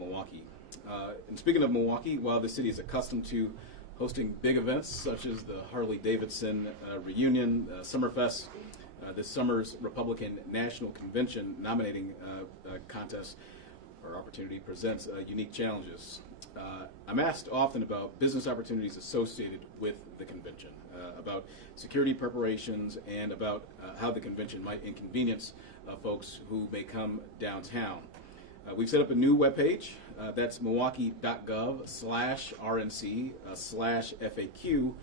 Milwaukee. And speaking of Milwaukee, while the city is accustomed to hosting big events such as the Harley-Davidson reunion, Summerfest, this summer's Republican National Convention nominating contest or opportunity presents unique challenges. I'm asked often about business opportunities associated with the convention, about security preparations, and about how the convention might inconvenience folks who may come downtown. We've set up a new webpage. That's milwaukee.gov/RNC/FAQ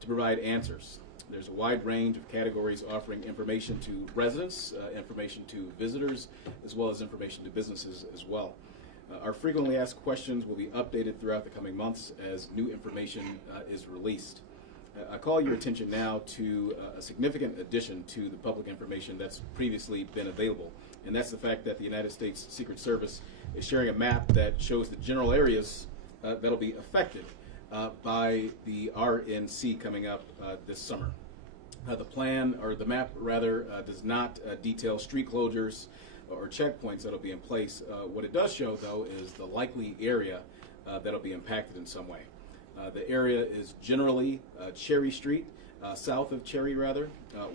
to provide answers. There's a wide range of categories offering information to residents, information to visitors, as well as information to businesses as well. Our frequently asked questions will be updated throughout the coming months as new information is released. I call your attention now to a significant addition to the public information that's previously been available, and that's the fact that the United States Secret Service is sharing a map that shows the general areas that'll be affected by the RNC coming up this summer. The plan, or the map rather, does not detail street closures or checkpoints that'll be in place. What it does show, though, is the likely area that'll be impacted in some way. The area is generally Cherry Street, south of Cherry rather,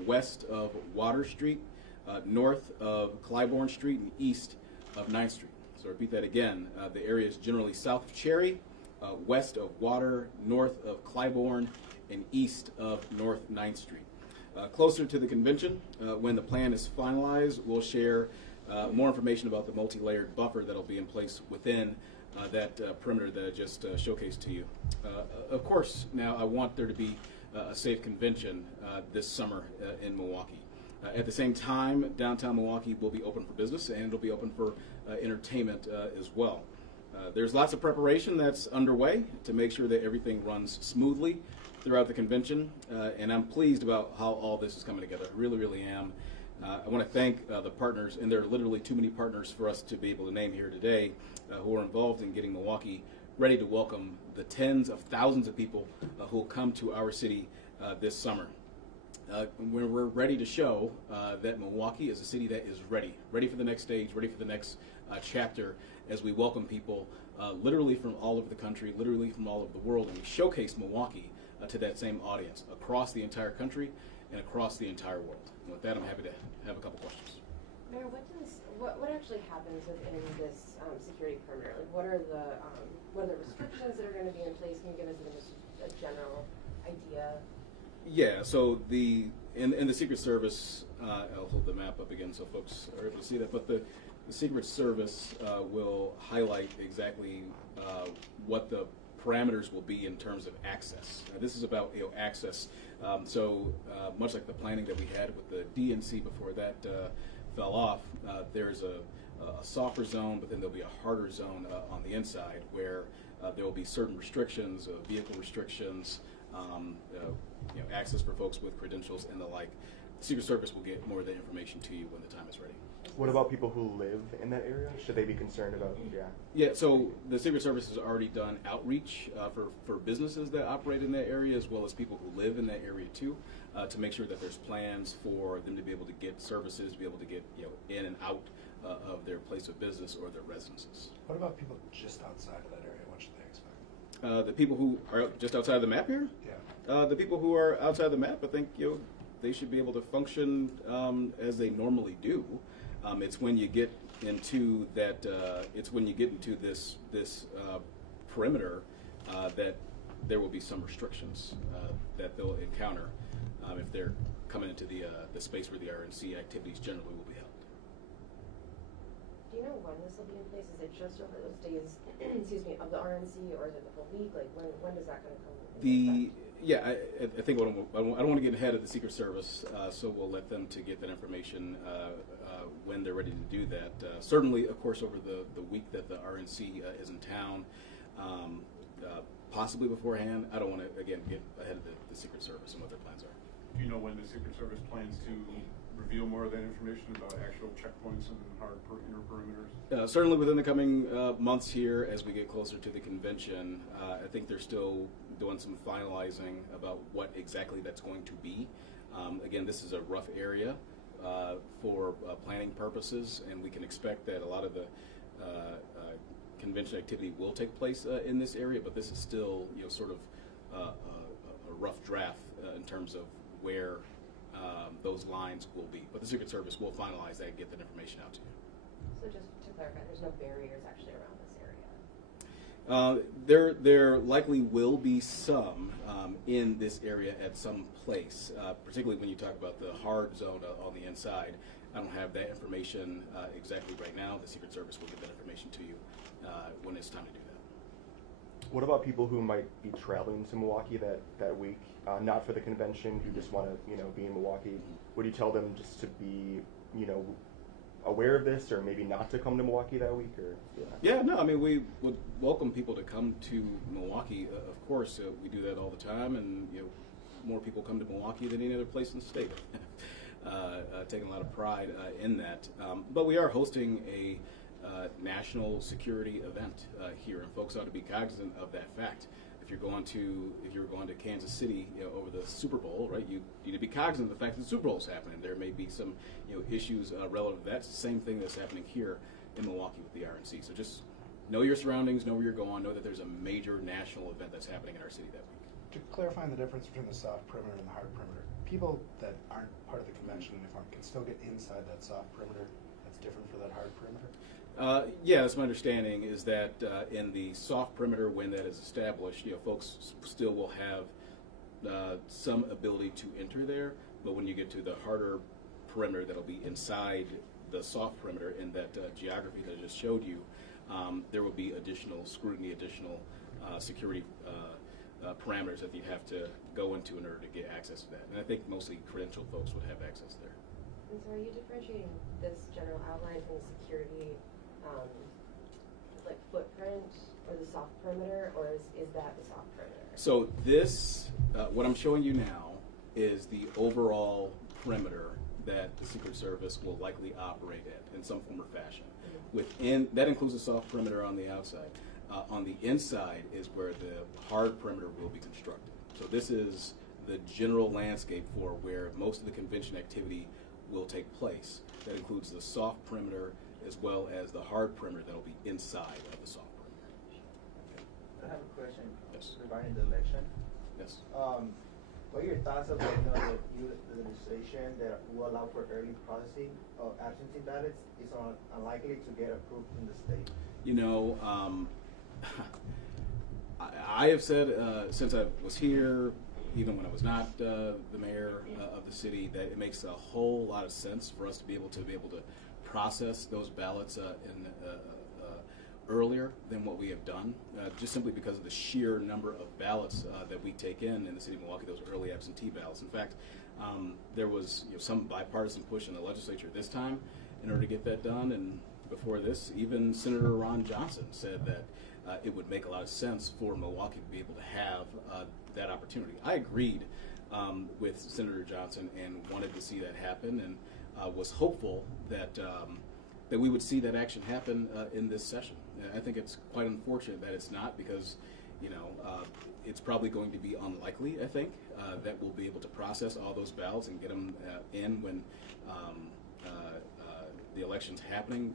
west of Water Street, north of Clybourne Street, and east of 9th Street. So I repeat that again. The area is generally south of Cherry, west of Water, north of Clybourne, and east of North 9th Street. Closer to the convention, when the plan is finalized, we'll share more information about the multi-layered buffer that'll be in place within that perimeter that I just showcased to you. Of course, now I want there to be a safe convention this summer in Milwaukee. At the same time, downtown Milwaukee will be open for business, and it'll be open for entertainment as well. There's lots of preparation that's underway to make sure that everything runs smoothly throughout the convention, and I'm pleased about how all this is coming together. I really, really am. I want to thank the partners, and there are literally too many partners for us to be able to name here today, who are involved in getting Milwaukee ready to welcome the tens of thousands of people who will come to our city this summer. We're ready to show that Milwaukee is a city that is ready for the next stage, ready for the next chapter, as we welcome people literally from all over the country, literally from all over the world, and we showcase Milwaukee to that same audience across the entire country and across the entire world. And with that, I'm happy to have a couple questions. Mayor, what actually happens within this security perimeter? Like, what are the restrictions that are going to be in place? Can you give us just a general idea? Yeah. So in the Secret Service, I'll hold the map up again so folks are able to see that. But the Secret Service will highlight exactly what the parameters will be in terms of access. This is about access. So much like the planning that we had with the DNC before that fell off, there's a softer zone, but then there'll be a harder zone on the inside where there will be certain restrictions, vehicle restrictions, access for folks with credentials and the like. The Secret Service will get more of the information to you when the time is ready. What about people who live in that area? Should they be concerned about? Yeah, so the Secret Service has already done outreach for businesses that operate in that area, as well as people who live in that area too, to make sure that there's plans for them to be able to get services, to be able to get in and out of their place of business or their residences. What about people just outside of that area? What should they expect? The people who are just outside of the map here? Yeah. The people who are outside the map, I think they should be able to function as they normally do. It's when you get into that. It's when you get into this perimeter that there will be some restrictions that they'll encounter if they're coming into the space where the RNC activities generally will be held. Do you know when this will be in place? Is it just over those days, excuse me, of the RNC, or is it the whole week? Like, when does that going to come? Yeah, I think I don't want to get ahead of the Secret Service, so we'll let them to get that information when they're ready to do that. Certainly, of course, over the week that the RNC is in town, possibly beforehand. I don't want to, again, get ahead of the Secret Service and what their plans are. Do you know when the Secret Service plans to reveal more of that information about actual checkpoints and hard inner perimeters? Certainly within the coming months here, as we get closer to the convention. I think they're still doing some finalizing about what exactly that's going to be. Again, this is a rough area for planning purposes, and we can expect that a lot of the convention activity will take place in this area, but this is still, sort of a rough draft in terms of where those lines will be. But the Secret Service will finalize that and get that information out to you. So just to clarify, there's no barriers actually around this area? There likely will be some in this area at some place, particularly when you talk about the hard zone on the inside. I don't have that information exactly right now. The Secret Service will get that information to you when it's time to do that. What about people who might be traveling to Milwaukee that week, not for the convention, who just want to, be in Milwaukee? Would you tell them just to be, aware of this, or maybe not to come to Milwaukee that week? Or Yeah, no, I mean, we would welcome people to come to Milwaukee. Of course, we do that all the time, and more people come to Milwaukee than any other place in the state. Taking a lot of pride in that. But we are hosting a national security event here, and folks ought to be cognizant of that fact. If you're going to Kansas City over the Super Bowl, right? You need to be cognizant of the fact that the Super Bowl is happening. There may be some issues relative to that. It's the same thing that's happening here in Milwaukee with the RNC. So just know your surroundings, know where you're going, know that there's a major national event that's happening in our city that week. To clarify the difference between the soft perimeter and the hard perimeter, people that aren't part of the convention uniform can still get inside that soft perimeter. That's different for that hard perimeter? Yeah, that's my understanding, is that in the soft perimeter, when that is established, folks still will have some ability to enter there, but when you get to the harder perimeter that'll be inside the soft perimeter in that geography that I just showed you, there will be additional scrutiny, additional security parameters that you have to go into in order to get access to that. And I think mostly credentialed folks would have access there. And so are you differentiating this general outline from the security footprint or the soft perimeter, or is that the soft perimeter? So this, what I'm showing you now, is the overall perimeter that the Secret Service will likely operate at in some form or fashion. Within that includes the soft perimeter on the outside. On the inside is where the hard perimeter will be constructed. So this is the general landscape for where most of the convention activity will take place. That includes the soft perimeter as well as the hard perimeter that will be inside of the soft perimeter. I have a question. Yes. Regarding the election. Yes. What are your thoughts about the new legislation that will allow for early processing of absentee ballots is unlikely to get approved in the state? I have said since I was here, even when I was not the mayor of the city, that it makes a whole lot of sense for us to be able to process those ballots earlier than what we have done, just simply because of the sheer number of ballots that we take in the city of Milwaukee, those early absentee ballots. In fact, there was some bipartisan push in the legislature this time in order to get that done, and before this, even Senator Ron Johnson said that it would make a lot of sense for Milwaukee to be able to have that opportunity. I agreed with Senator Johnson and wanted to see that happen, and was hopeful that that we would see that action happen in this session. I think it's quite unfortunate that it's not, because it's probably going to be unlikely, I think, that we'll be able to process all those ballots and get them in when the election's happening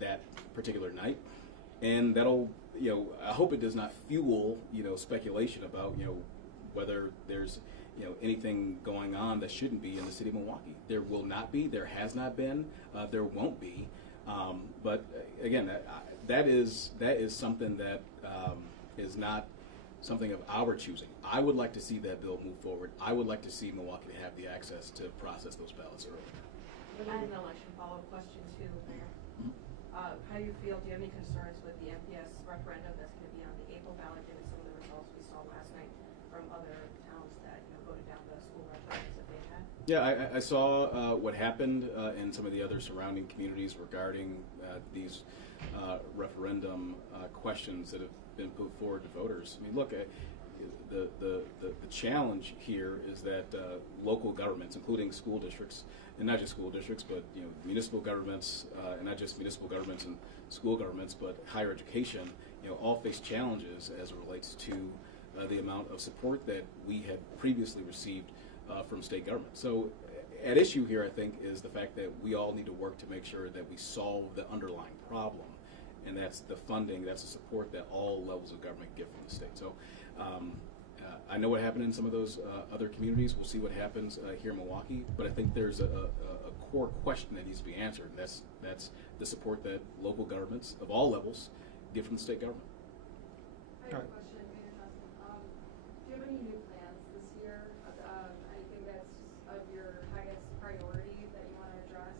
that particular night. And that'll, I hope it does not fuel, speculation about, whether there's, anything going on that shouldn't be in the city of Milwaukee. There will not be, there has not been, there won't be. But again, that is something that is not something of our choosing. I would like to see that bill move forward. I would like to see Milwaukee have the access to process those ballots earlier. I have an election follow-up question too, Mayor. How do you feel? Do you have any concerns with the MPS referendum that's going to be on the April ballot, given some of the results we saw last night from other towns that voted down the school referendums that they had? Yeah, I saw what happened in some of the other surrounding communities regarding these referendum questions that have been put forward to voters. I mean, look, the challenge here is that local governments, including school districts, and not just school districts, but municipal governments, and not just municipal governments and school governments, but higher education, all face challenges as it relates to the amount of support that we had previously received from state government. So at issue here, I think, is the fact that we all need to work to make sure that we solve the underlying problem. and that's the funding, that's the support that all levels of government get from the state. So I know what happened in some of those other communities. We'll see what happens here in Milwaukee, but I think there's a core question that needs to be answered, and that's the support that local governments of all levels get from the state government. I have a question, Mayor Johnson. Do you have any new plans this year? Anything that's of your highest priority that you want to address?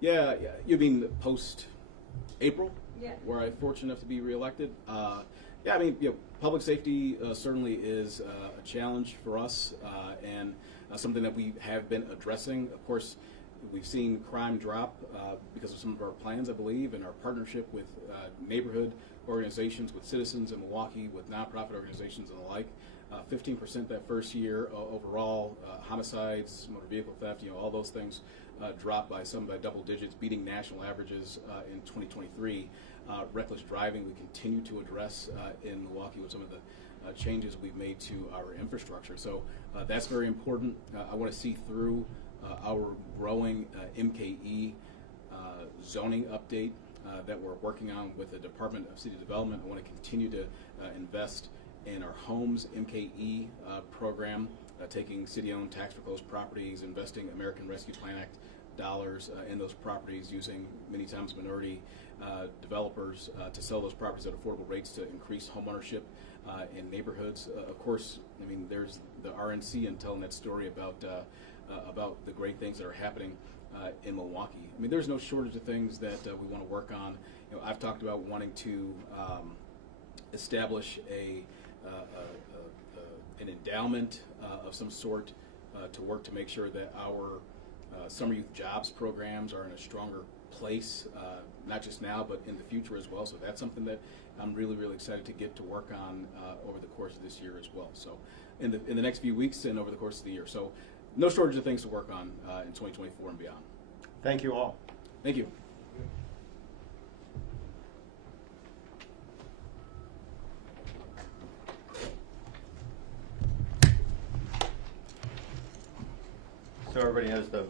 Yeah, you mean post-April? Yeah. Where I'm fortunate enough to be reelected? Yeah, I mean, public safety certainly is a challenge for us, and something that we have been addressing. Of course, we've seen crime drop because of some of our plans, I believe, and our partnership with neighborhood organizations, with citizens in Milwaukee, with nonprofit organizations and the like. 15% that first year overall. Homicides, motor vehicle theft, all those things dropped by double digits, beating national averages in 2023. Reckless driving we continue to address in Milwaukee with some of the changes we've made to our infrastructure. So that's very important. I want to see through our growing MKE zoning update that we're working on with the Department of City Development. I want to continue to invest in our homes MKE program, taking city-owned tax foreclosed properties, investing American Rescue Plan Act dollars in those properties, using many times minority developers to sell those properties at affordable rates to increase homeownership in neighborhoods. Of course, I mean, there's the RNC and telling that story about the great things that are happening in Milwaukee. I mean, there's no shortage of things that we want to work on. I've talked about wanting to establish an endowment of some sort to work to make sure that our summer youth jobs programs are in a stronger place, not just now, but in the future as well. So that's something that I'm really, really excited to get to work on over the course of this year as well. So in the next few weeks and over the course of the year. So no shortage of things to work on in 2024 and beyond. Thank you all. Thank you. So everybody has the